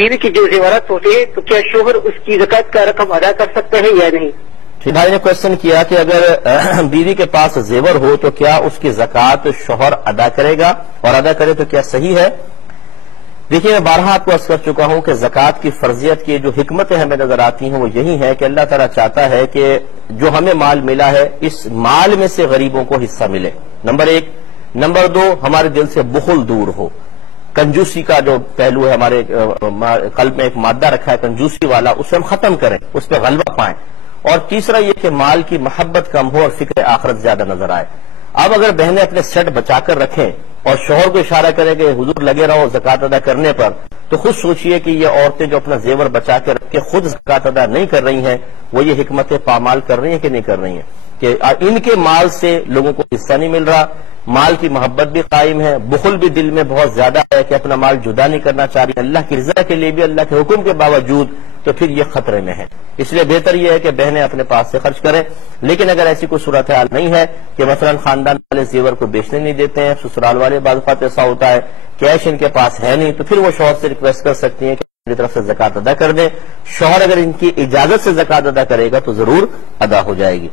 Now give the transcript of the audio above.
بیوی کی جو زیورات ہوتے ہیں تو کیا شوہر اس کی زکوٰۃ کا رقم ادا کر سکتا ہے یا نہیں؟ بھائی نے کوشچن کیا کہ اگر بیوی کے پاس زیور ہو تو کیا اس کی زکوٰۃ شوہر ادا کرے گا، اور ادا کرے تو کیا صحیح ہے؟ دیکھیے میں بارہا آپ کو عرض کر چکا ہوں کہ زکوٰۃ کی فرضیت کی جو حکمتیں ہمیں نظر آتی ہیں وہ یہی ہے کہ اللہ تعالیٰ چاہتا ہے کہ جو ہمیں مال ملا ہے اس مال میں سے غریبوں کو حصہ ملے، نمبر ایک۔ نمبر دو، ہمارے دل سے بخل دور ہو، کنجوسی کا جو پہلو ہے ہمارے قلب میں ایک مادہ رکھا ہے کنجوسی والا، اسے ہم ختم کریں، اس پہ غلبہ پائیں۔ اور تیسرا یہ کہ مال کی محبت کم ہو اور فکر آخرت زیادہ نظر آئے۔ اب اگر بہنیں اپنے سیٹ بچا کر رکھیں اور شوہر کو اشارہ کریں کہ حضور لگے رہو زکوٰۃ ادا کرنے پر، تو خود سوچئے کہ یہ عورتیں جو اپنا زیور بچا کے رکھ کے خود زکوٰۃ ادا نہیں کر رہی ہیں، وہ یہ حکمت پامال کر رہی ہیں کہ نہیں کر رہی ہیں، کہ ان کے مال سے لوگوں کو حصہ نہیں مل رہا، مال کی محبت بھی قائم ہے، بخل بھی دل میں بہت زیادہ ہے کہ اپنا مال جدا نہیں کرنا چاہ رہی، اللہ کی رضا کے لیے بھی اللہ کے حکم کے باوجود، تو پھر یہ خطرے میں ہے۔ اس لیے بہتر یہ ہے کہ بہنیں اپنے پاس سے خرچ کریں۔ لیکن اگر ایسی کوئی صورتحال نہیں ہے کہ مثلا خاندان والے زیور کو بیچنے نہیں دیتے ہیں، سسرال والے بعض اوقات ایسا ہوتا ہے کیش ان کے پاس ہے نہیں، تو پھر وہ شوہر سے ریکویسٹ کر سکتی ہیں کہ میری طرف سے زکوٰۃ ادا کر دیں۔ شوہر اگر ان کی اجازت سے زکوٰۃ ادا کرے گا تو ضرور ادا ہو جائے گی۔